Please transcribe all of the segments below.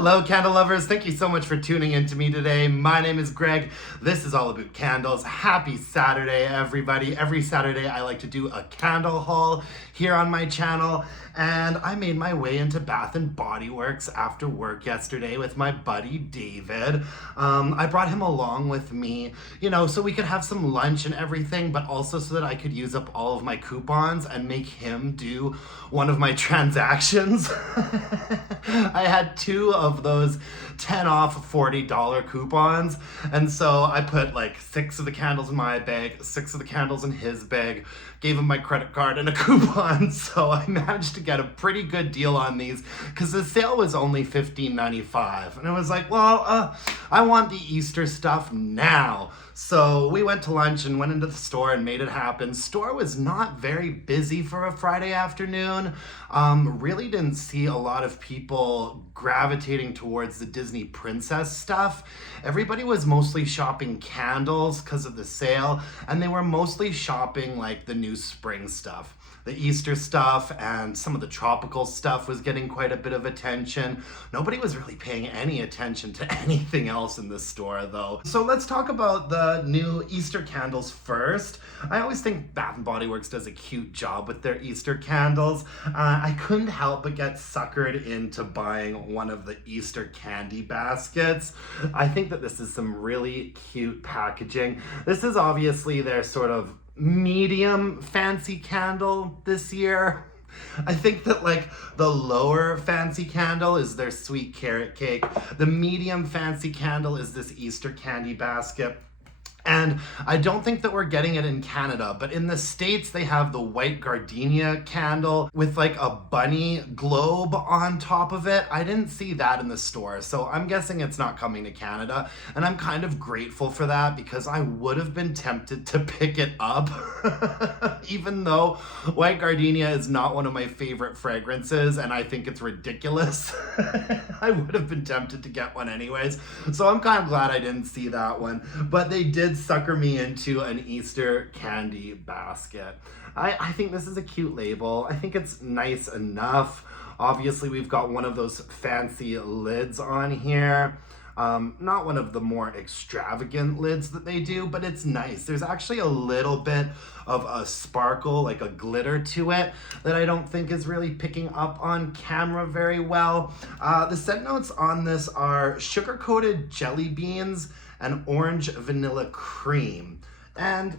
Hello, candle lovers. Thank you so much for tuning in to me today. My name is Greg. This is all about candles. Happy Saturday, everybody. Every Saturday, I like to do a candle haul here on my channel. And I made my way into Bath and Body Works after work yesterday with my buddy David. I brought him along with me, so we could have some lunch and everything, but also so that I could use up all of my coupons and make him do one of my transactions. I had two of those 10 off $40 coupons, and so I put like 6 of the candles in my bag, 6 of the candles in his bag, gave him my credit card and a coupon, so I managed to get a pretty good deal on these because the sale was only $15.95, and I was like, well, I want the Easter stuff now. So we went to lunch and went into the store and made it happen. Store was not very busy for a Friday afternoon. Really didn't see a lot of people gravitating towards the Disney princess stuff. Everybody was mostly shopping candles because of the sale, and they were mostly shopping like the new spring stuff. The Easter stuff and some of the tropical stuff was getting quite a bit of attention. Nobody was really paying any attention to anything else in the store though. So let's talk about the new Easter candles first. I always think Bath and Body Works does a cute job with their Easter candles. I couldn't help but get suckered into buying one of the Easter candy baskets. I think that this is some really cute packaging. This is obviously their sort of medium fancy candle this year. I think that like the lower fancy candle is their sweet carrot cake. The medium fancy candle is this Easter candy basket. And I don't think that we're getting it in Canada, but in the States, they have the white gardenia candle with like a bunny globe on top of it. I didn't see that in the store, so I'm guessing it's not coming to Canada. And I'm kind of grateful for that because I would have been tempted to pick it up. Even though white gardenia is not one of my favorite fragrances and I think it's ridiculous, I would have been tempted to get one anyways. So I'm kind of glad I didn't see that one, but they did sucker me into an Easter candy basket. I think this is a cute label. I think it's nice enough. Obviously, we've got one of those fancy lids on here. Not one of the more extravagant lids that they do, but it's nice. There's actually a little bit of a sparkle, like a glitter to it that I don't think is really picking up on camera very well. The scent notes on this are sugar-coated jelly beans and orange vanilla cream. And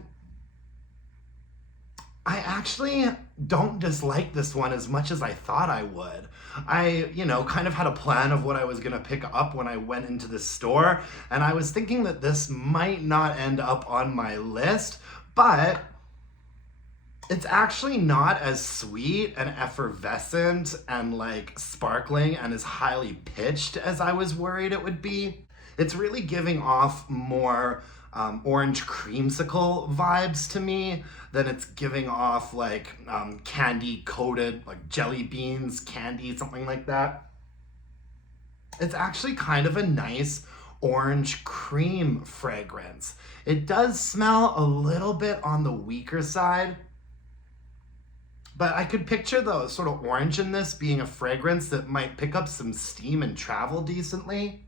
I actually don't dislike this one as much as I thought I would. I, kind of had a plan of what I was gonna pick up when I went into the store, and I was thinking that this might not end up on my list, but it's actually not as sweet and effervescent and like sparkling and as highly pitched as I was worried it would be. It's really giving off more orange creamsicle vibes to me than it's giving off like candy coated, like jelly beans, candy, something like that. It's actually kind of a nice orange cream fragrance. It does smell a little bit on the weaker side, but I could picture the sort of orange in this being a fragrance that might pick up some steam and travel decently.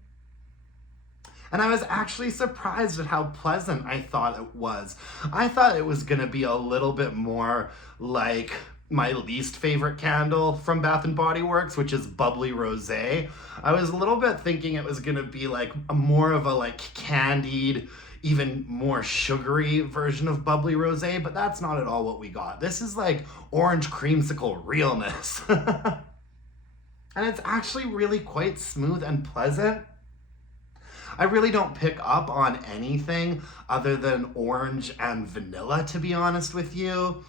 And I was actually surprised at how pleasant I thought it was. I thought it was gonna be a little bit more like my least favorite candle from Bath and Body Works, which is Bubbly Rosé. I was a little bit thinking it was gonna be like more of a like candied, even more sugary version of Bubbly Rosé, but that's not at all what we got. This is like orange creamsicle realness. And it's actually really quite smooth and pleasant. I really don't pick up on anything other than orange and vanilla, to be honest with you.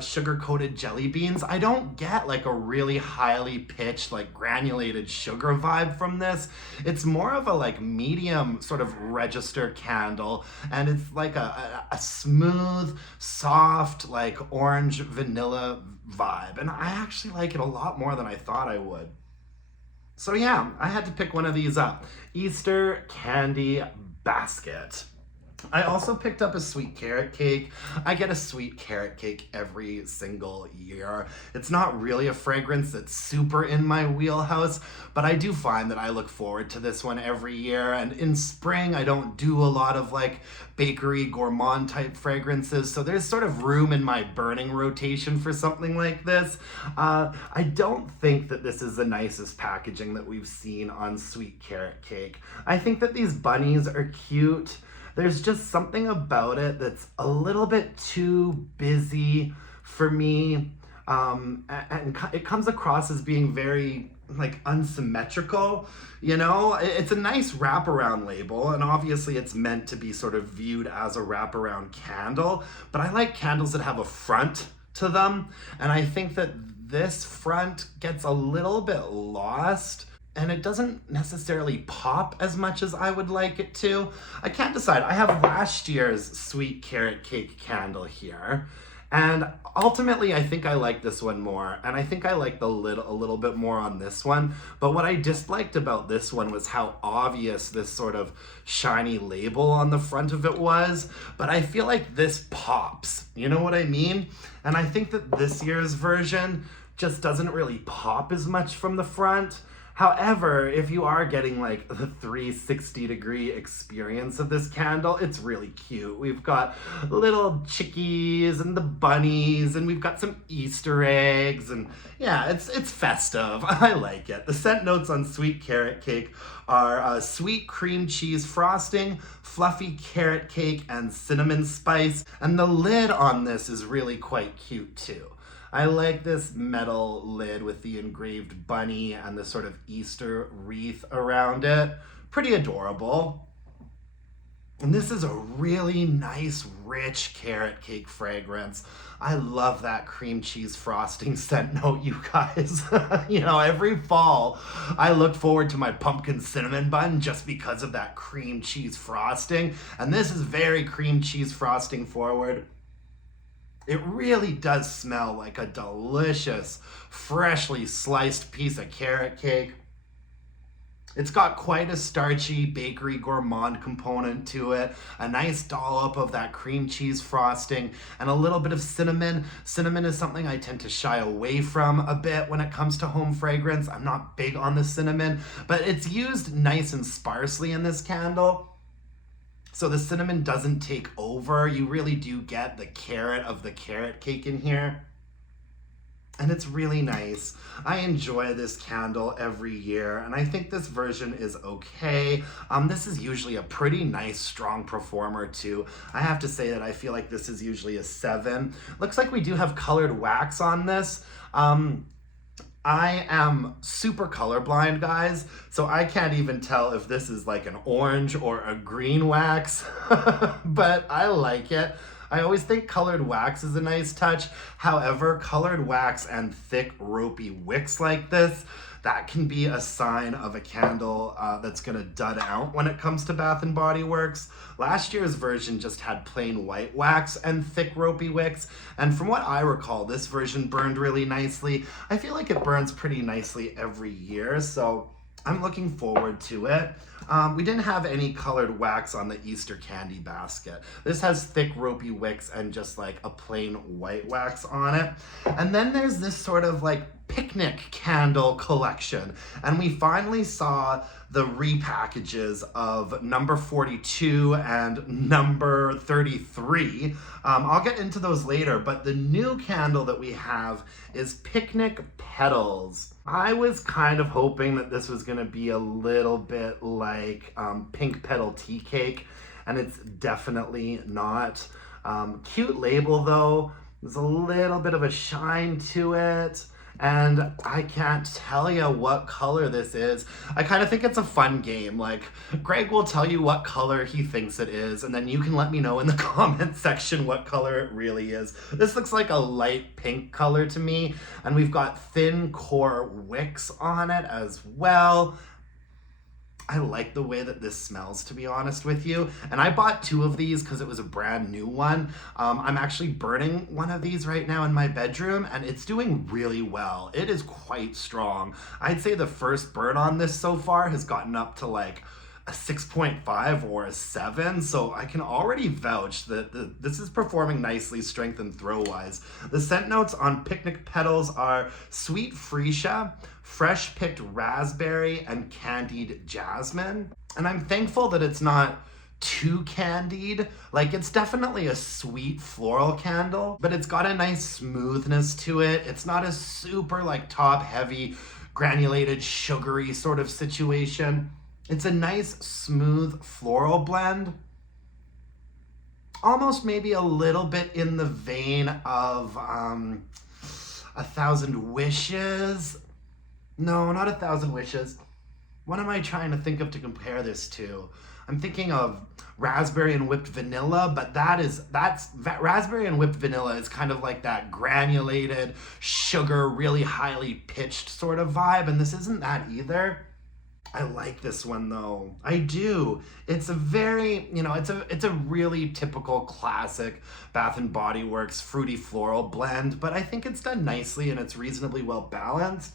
Sugar-coated jelly beans. I don't get like a really highly pitched, like granulated sugar vibe from this. It's more of a like medium sort of register candle, and it's like a smooth, soft, like orange vanilla vibe. And I actually like it a lot more than I thought I would. So yeah, I had to pick one of these up. Easter candy basket. I also picked up a sweet carrot cake. I get a sweet carrot cake every single year. It's not really a fragrance that's super in my wheelhouse, but I do find that I look forward to this one every year. And in spring, I don't do a lot of like bakery gourmand type fragrances, so there's sort of room in my burning rotation for something like this. I don't think that this is the nicest packaging that we've seen on sweet carrot cake. I think that these bunnies are cute. There's just something about it that's a little bit too busy for me. And it comes across as being very like unsymmetrical, you know? It's a nice wraparound label, and obviously it's meant to be sort of viewed as a wraparound candle, but I like candles that have a front to them, and I think that this front gets a little bit lost, and it doesn't necessarily pop as much as I would like it to. I can't decide. I have last year's sweet carrot cake candle here, and ultimately I think I like this one more, and I think I like the lid a little bit more on this one. But what I disliked about this one was how obvious this sort of shiny label on the front of it was, but I feel like this pops, you know what I mean? And I think that this year's version just doesn't really pop as much from the front. However, if you are getting like the 360-degree experience of this candle, it's really cute. We've got little chickies and the bunnies, and we've got some Easter eggs, and yeah, it's festive. I like it. The scent notes on sweet carrot cake are sweet cream cheese frosting, fluffy carrot cake, and cinnamon spice. And the lid on this is really quite cute too. I like this metal lid with the engraved bunny and the sort of Easter wreath around it. Pretty adorable. And this is a really nice, rich carrot cake fragrance. I love that cream cheese frosting scent note, you guys. You know, every fall, I look forward to my pumpkin cinnamon bun just because of that cream cheese frosting. And this is very cream cheese frosting forward. It really does smell like a delicious, freshly sliced piece of carrot cake. It's got quite a starchy bakery gourmand component to it, a nice dollop of that cream cheese frosting, and a little bit of cinnamon. Cinnamon is something I tend to shy away from a bit when it comes to home fragrance. I'm not big on the cinnamon, but it's used nice and sparsely in this candle. So the cinnamon doesn't take over. You really do get the carrot of the carrot cake in here. And it's really nice. I enjoy this candle every year, and I think this version is okay. This is usually a pretty nice, strong performer too. I have to say that I feel like this is usually a 7. Looks like we do have colored wax on this. I am super colorblind, guys, so I can't even tell if this is like an orange or a green wax, but I like it. I always think colored wax is a nice touch. However, colored wax and thick, ropey wicks like this, that can be a sign of a candle that's gonna dud out when it comes to Bath & Body Works. Last year's version just had plain white wax and thick, ropey wicks, and from what I recall, this version burned really nicely. I feel like it burns pretty nicely every year, so I'm looking forward to it. We didn't have any colored wax on the Easter candy basket. This has thick, ropey wicks and just like a plain white wax on it. And then there's this sort of like picnic candle collection. And we finally saw the repackages of number 42 and number 33. I'll get into those later, but the new candle that we have is Picnic Petals. I was kind of hoping that this was gonna be a little bit like Pink Petal Tea Cake, and it's definitely not. Cute label though, there's a little bit of a shine to it. And I can't tell you what color this is. I kind of think it's a fun game. Like, Greg will tell you what color he thinks it is, and then you can let me know in the comment section what color it really is. This looks like a light pink color to me, and we've got thin core wicks on it as well. I like the way that this smells, to be honest with you. And I bought 2 of these because it was a brand new one. I'm actually burning one of these right now in my bedroom, and it's doing really well. It is quite strong. I'd say the first burn on this so far has gotten up to like a 6.5 or a 7, so I can already vouch that this is performing nicely strength and throw wise. The scent notes on Picnic Petals are sweet freesia, fresh picked raspberry, and candied jasmine. And I'm thankful that it's not too candied. Like, it's definitely a sweet floral candle, but it's got a nice smoothness to it. It's not a super like top heavy, granulated, sugary sort of situation. It's a nice, smooth floral blend. Almost maybe a little bit in the vein of A Thousand Wishes. No, not A Thousand Wishes. What am I trying to think of to compare this to? I'm thinking of raspberry and whipped vanilla, but raspberry and whipped vanilla is kind of like that granulated sugar, really highly pitched sort of vibe, and this isn't that either. I like this one though. I do. It's a very, it's a really typical classic Bath and Body Works fruity floral blend, but I think it's done nicely and it's reasonably well balanced.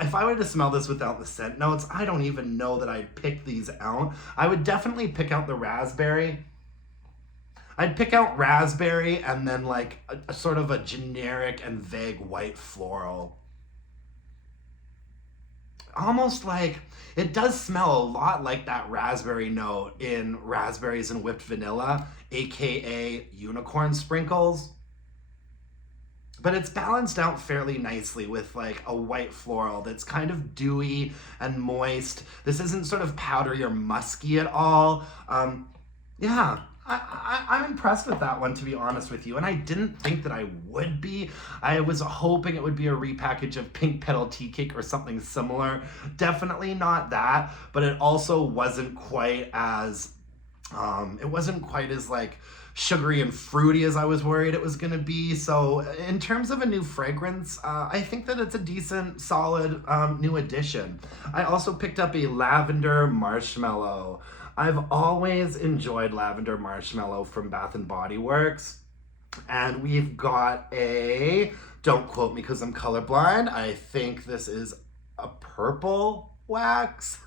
If I were to smell this without the scent notes, I don't even know that I'd pick these out. I would definitely pick out the raspberry. I'd pick out raspberry and then like a sort of a generic and vague white floral. Almost like, it does smell a lot like that raspberry note in Raspberries and Whipped Vanilla, aka Unicorn Sprinkles. But it's balanced out fairly nicely with like a white floral that's kind of dewy and moist. This isn't sort of powdery or musky at all. Yeah, I'm impressed with that one, to be honest with you. And I didn't think that I would be. I was hoping it would be a repackage of Pink Petal Tea Cake or something similar. Definitely not that, but it also wasn't quite as, like sugary and fruity as I was worried it was going to be. So in terms of a new fragrance, I think that it's a decent, solid new addition. I also picked up a Lavender Marshmallow. I've always enjoyed Lavender Marshmallow from Bath and Body Works. And we've got a, don't quote me because I'm colorblind, I think this is a purple wax.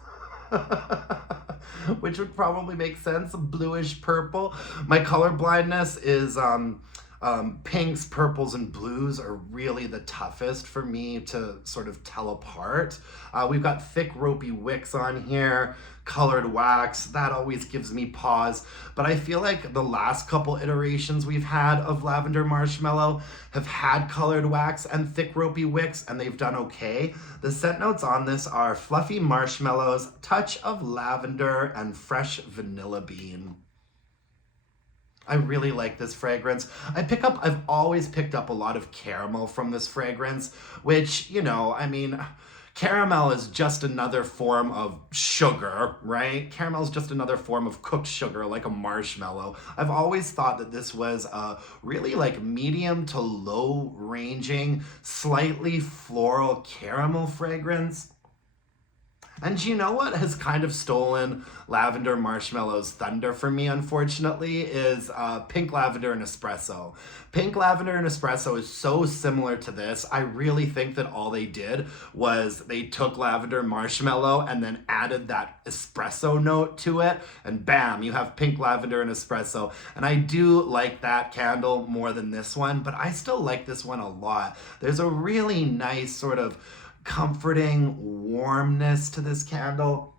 Which would probably make sense, bluish purple. My color blindness is pinks, purples, and blues are really the toughest for me to sort of tell apart. We've got thick ropey wicks on here, colored wax, that always gives me pause. But I feel like the last couple iterations we've had of Lavender Marshmallow have had colored wax and thick ropey wicks, and they've done okay. The scent notes on this are fluffy marshmallows, touch of lavender, and fresh vanilla bean. I really like this fragrance. I've always picked up a lot of caramel from this fragrance, which, caramel is just another form of sugar, right? Caramel is just another form of cooked sugar, like a marshmallow. I've always thought that this was a really like medium to low ranging, slightly floral caramel fragrance. And you know what has kind of stolen Lavender Marshmallow's thunder for me, unfortunately, is Pink Lavender and Espresso. Pink Lavender and Espresso is so similar to this. I really think that all they did was they took Lavender Marshmallow and then added that espresso note to it, and bam, you have Pink Lavender and Espresso. And I do like that candle more than this one, but I still like this one a lot. There's a really nice sort of comforting warmness to this candle.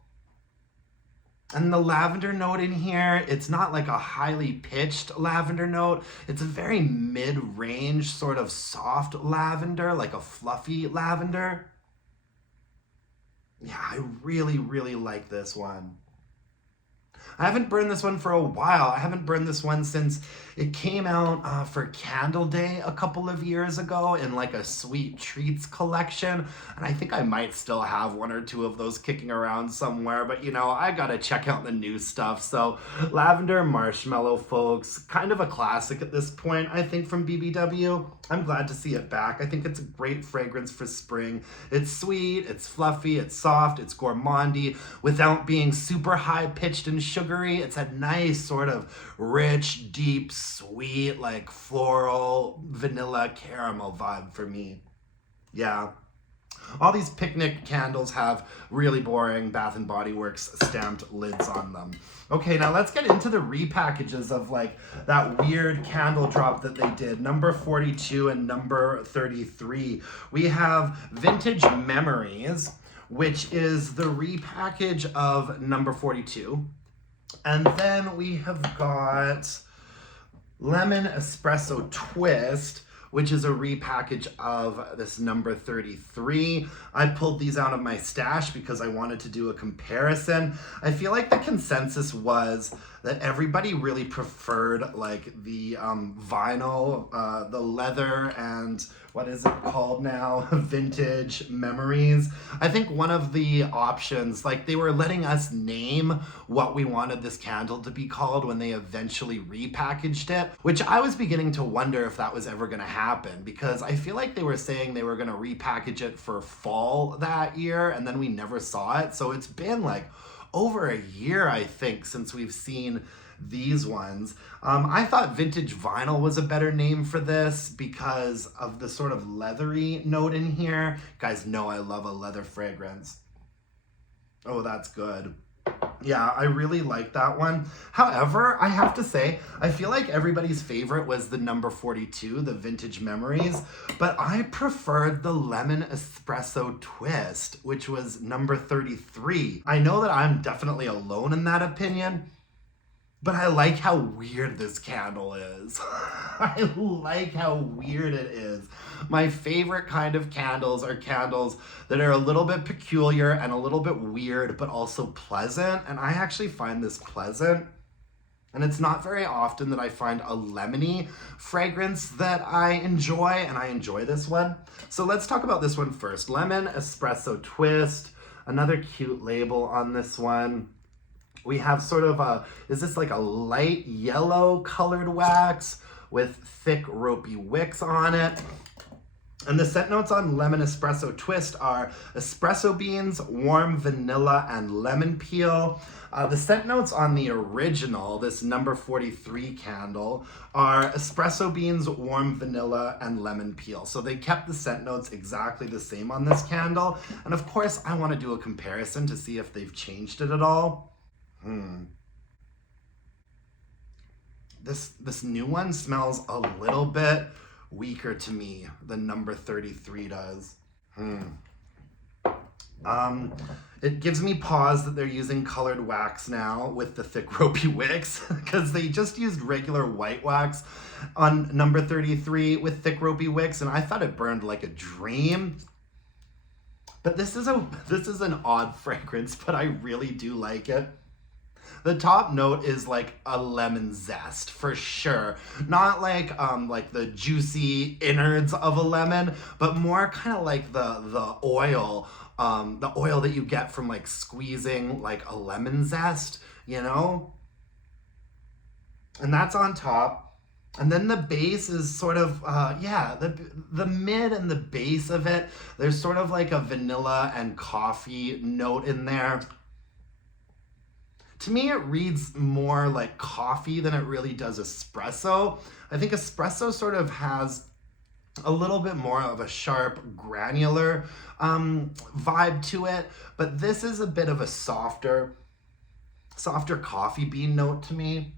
And the lavender note in here, it's not like a highly pitched lavender note. It's a very mid-range sort of soft lavender, like a fluffy lavender. Yeah, I really, really like this one. I haven't burned this one for a while. I haven't burned this one since it came out for Candle Day a couple of years ago in like a Sweet Treats collection. And I think I might still have one or two of those kicking around somewhere, but I gotta check out the new stuff. So Lavender Marshmallow, folks, kind of a classic at this point, I think, from BBW. I'm glad to see it back. I think it's a great fragrance for spring. It's sweet, it's fluffy, it's soft, it's gourmandy without being super high pitched and sugary. It's a nice sort of rich, deep, sweet, like floral, vanilla, caramel vibe for me. Yeah. All these picnic candles have really boring Bath and Body Works stamped lids on them. Okay, now let's get into the repackages of like that weird candle drop that they did, number 42 and number 33. We have Vintage Memories, which is the repackage of number 42. And then we have got Lemon Espresso Twist, which is a repackage of this number 33. I pulled these out of my stash because I wanted to do a comparison. I feel like the consensus was that everybody really preferred like the vinyl, the leather, and what is it called now? Vintage Memories. I think one of the options, like they were letting us name what we wanted this candle to be called when they eventually repackaged it, which I was beginning to wonder if that was ever gonna happen, because I feel like they were saying they were gonna repackage it for fall that year, and then we never saw it. So it's been like over a year, I think, since we've seen these ones. I thought Vintage Vinyl was a better name for this because of the sort of leathery note in here. You guys know I love a leather fragrance. Oh, that's good. Yeah, I really like that one. However, I have to say, I feel like everybody's favorite was the number 42, the Vintage Memories, but I preferred the Lemon Espresso Twist, which was number 33. I know that I'm definitely alone in that opinion, but I like how weird this candle is. I like how weird it is. My favorite kind of candles are candles that are a little bit peculiar and a little bit weird, but also pleasant. And I actually find this pleasant. And it's not very often that I find a lemony fragrance that I enjoy, and I enjoy this one. So let's talk about this one first. Lemon Espresso Twist, another cute label on this one. We have sort of a, is this like a light yellow colored wax with thick ropey wicks on it? And the scent notes on Lemon Espresso Twist are espresso beans, warm vanilla, and lemon peel. The scent notes on the original, this number 43 candle, are espresso beans, warm vanilla, and lemon peel. So they kept the scent notes exactly the same on this candle. And of course, I want to do a comparison to see if they've changed it at all. This new one smells a little bit weaker to me than number 33 does. It gives me pause that they're using colored wax now with the thick ropey wicks, because they just used regular white wax on number 33 with thick ropey wicks, and I thought it burned like a dream. But this is an odd fragrance, but I really do like it. The top note is like a lemon zest for sure. Not like the juicy innards of a lemon, but more kind of like the oil that you get from like squeezing like a lemon zest, you know? And that's on top. And then the base is sort of, the mid and the base of it, there's sort of like a vanilla and coffee note in there. To me, it reads more like coffee than it really does espresso. I think espresso sort of has a little bit more of a sharp, granular vibe to it, but this is a bit of a softer coffee bean note to me.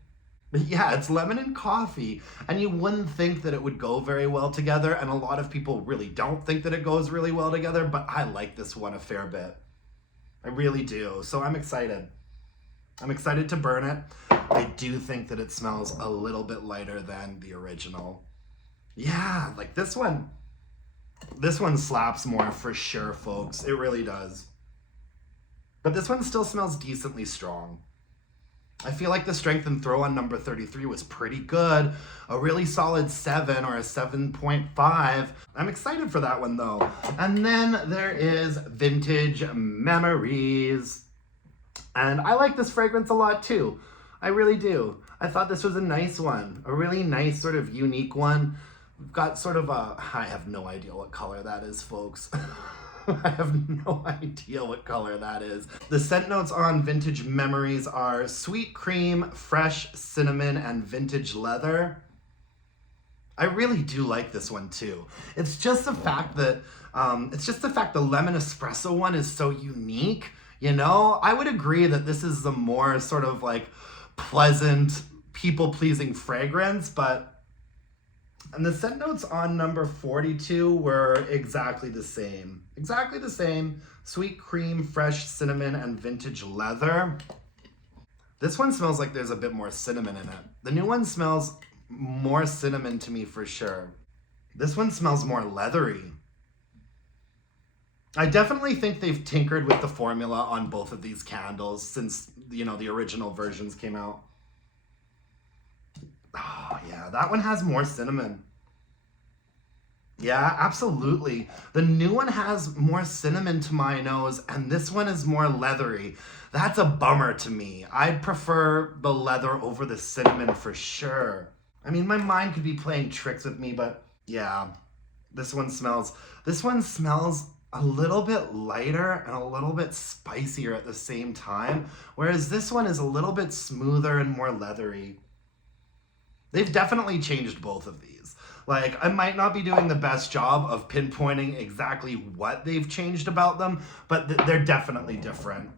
But yeah, it's lemon and coffee, and you wouldn't think that it would go very well together, and a lot of people really don't think that it goes really well together, but I like this one a fair bit. I really do, so I'm excited. I'm excited to burn it. I do think that it smells a little bit lighter than the original. Yeah, like this one slaps more for sure, folks. It really does. But this one still smells decently strong. I feel like the strength and throw on number 33 was pretty good. A really solid 7 or a 7.5. I'm excited for that one though. And then there is Vintage Memories. And I like this fragrance a lot too. I really do. I thought this was a nice one. A really nice sort of unique one. We've got sort of a, I have no idea what color that is, folks. I have no idea what color that is. The scent notes on Vintage Memories are sweet cream, fresh cinnamon, and vintage leather. I really do like this one too. It's just the fact that the lemon espresso one is so unique. You know, I would agree that this is the more sort of like pleasant, people-pleasing fragrance, but and the scent notes on number 42 were exactly the same. Exactly the same. Sweet cream, fresh cinnamon, and vintage leather. This one smells like there's a bit more cinnamon in it. The new one smells more cinnamon to me for sure. This one smells more leathery. I definitely think they've tinkered with the formula on both of these candles since, you know, the original versions came out. Oh, yeah, that one has more cinnamon. Yeah, absolutely. The new one has more cinnamon to my nose, and this one is more leathery. That's a bummer to me. I'd prefer the leather over the cinnamon for sure. I mean, my mind could be playing tricks with me, but yeah, this one smells a little bit lighter and a little bit spicier at the same time, whereas this one is a little bit smoother and more leathery. They've definitely changed both of these. Like, I might not be doing the best job of pinpointing exactly what they've changed about them, but they're definitely different.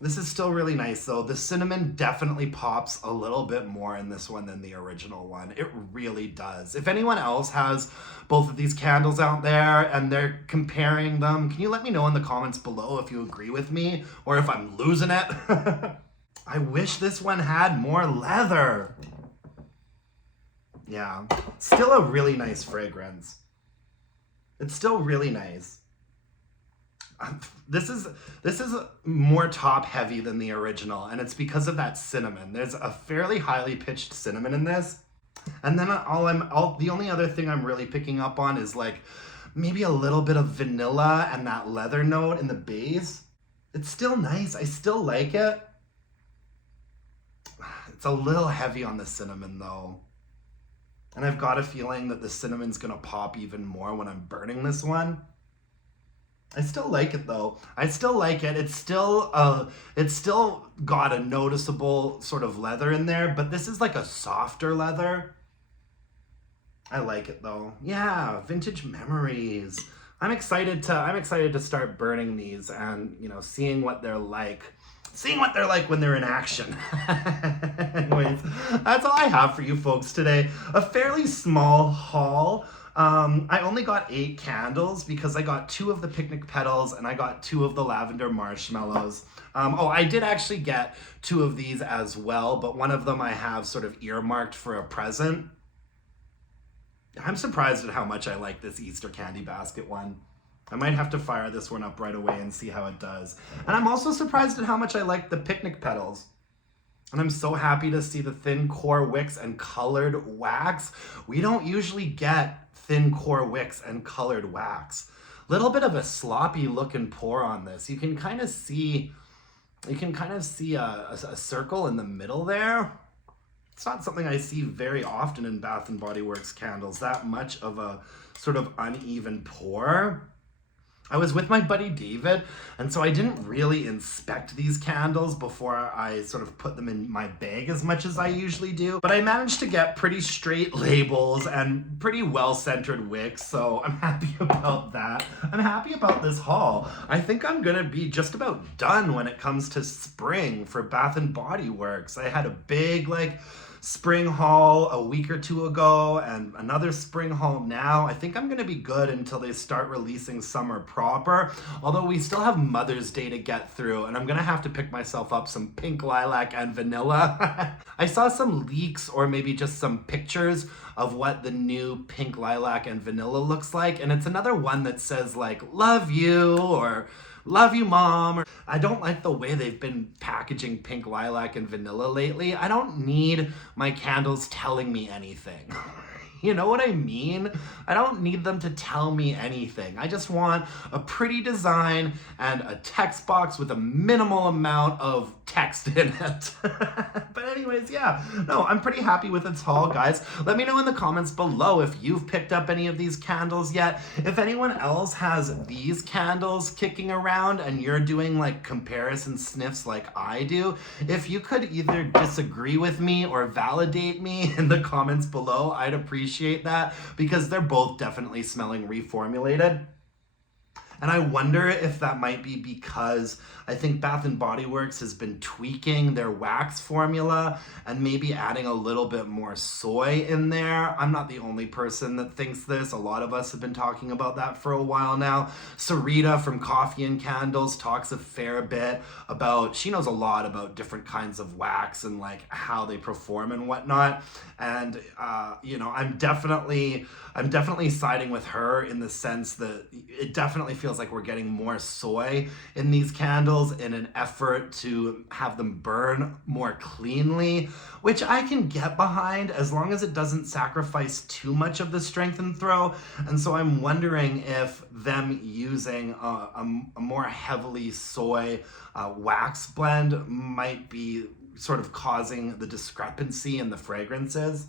This is still really nice though. The cinnamon definitely pops a little bit more in this one than the original one. It really does. If anyone else has both of these candles out there and they're comparing them, can you let me know in the comments below if you agree with me or if I'm losing it? I wish this one had more leather. Yeah, still a really nice fragrance. It's still really nice. This is more top heavy than the original, and it's because of that cinnamon. There's a fairly highly pitched cinnamon in this. And then the only other thing I'm really picking up on is like maybe a little bit of vanilla and that leather note in the base. It's still nice. I still like it. It's a little heavy on the cinnamon though. And I've got a feeling that the cinnamon's gonna pop even more when I'm burning this one. I still like it though. I still like it. It's still got a noticeable sort of leather in there, but this is like a softer leather. I like it though. Yeah, vintage memories. I'm excited to start burning these and, you know, seeing what they're like. Seeing what they're like when they're in action. Anyways, that's all I have for you folks today. A fairly small haul. I only got 8 candles because I got 2 of the picnic petals and I got 2 of the lavender marshmallows. I did actually get 2 of these as well, but one of them I have sort of earmarked for a present. I'm surprised at how much I like this Easter candy basket one. I might have to fire this one up right away and see how it does. And I'm also surprised at how much I like the picnic petals. And I'm so happy to see the thin core wicks and colored wax. We don't usually get thin core wicks and colored wax. Little bit of a sloppy looking pour on this. You can kind of see a circle in the middle there. It's not something I see very often in Bath & Body Works candles, that much of a sort of uneven pour. I was with my buddy David, and so I didn't really inspect these candles before I sort of put them in my bag as much as I usually do. But I managed to get pretty straight labels and pretty well-centered wicks, so I'm happy about that. I'm happy about this haul. I think I'm gonna be just about done when it comes to spring for Bath & Body Works. I had a big, spring haul a week or 2 ago and another spring haul now. I think I'm gonna be good until they start releasing summer proper, although we still have Mother's Day to get through and I'm gonna have to pick myself up some pink lilac and vanilla. I saw some leaks or maybe just some pictures of what the new pink lilac and vanilla looks like, and it's another one that says like love you or love you mom. I don't like the way they've been packaging pink lilac and vanilla lately. I don't need my candles telling me anything. You know what I mean? I don't need them to tell me anything. I just want a pretty design and a text box with a minimal amount of text in it. But anyways, yeah, no, I'm pretty happy with its haul, guys. Let me know in the comments below if you've picked up any of these candles yet. If anyone else has these candles kicking around and you're doing like comparison sniffs like I do, if you could either disagree with me or validate me in the comments below, I'd appreciate that, because they're both definitely smelling reformulated. And I wonder if that might be because I think Bath & Body Works has been tweaking their wax formula and maybe adding a little bit more soy in there. I'm not the only person that thinks this. A lot of us have been talking about that for a while now. Sarita from Coffee and Candles talks a fair bit about, she knows a lot about different kinds of wax and like how they perform and whatnot. And, you know, I'm definitely siding with her in the sense that it definitely feels like we're getting more soy in these candles in an effort to have them burn more cleanly, which I can get behind as long as it doesn't sacrifice too much of the strength and throw. And so I'm wondering if them using a more heavily soy wax blend might be sort of causing the discrepancy in the fragrances.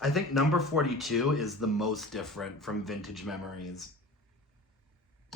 I think number 42 is the most different from Vintage Memories.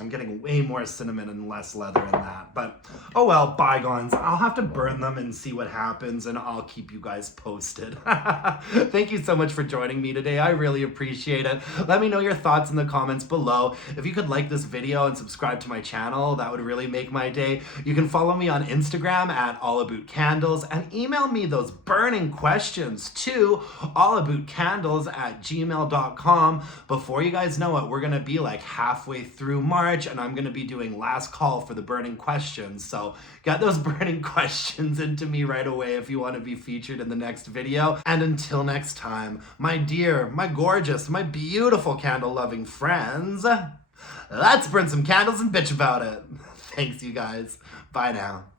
I'm getting way more cinnamon and less leather in that, but oh well, bygones. I'll have to burn them and see what happens, and I'll keep you guys posted. Thank you so much for joining me today. I really appreciate it. Let me know your thoughts in the comments below. If you could like this video and subscribe to my channel, that would really make my day. You can follow me on Instagram at allabootcandles and email me those burning questions to allabootcandles@gmail.com. Before you guys know it, we're gonna be like halfway through March, and I'm going to be doing last call for the burning questions. So get those burning questions into me right away if you want to be featured in the next video. And until next time, my dear, my gorgeous, my beautiful candle-loving friends, let's burn some candles and bitch about it. Thanks, you guys. Bye now.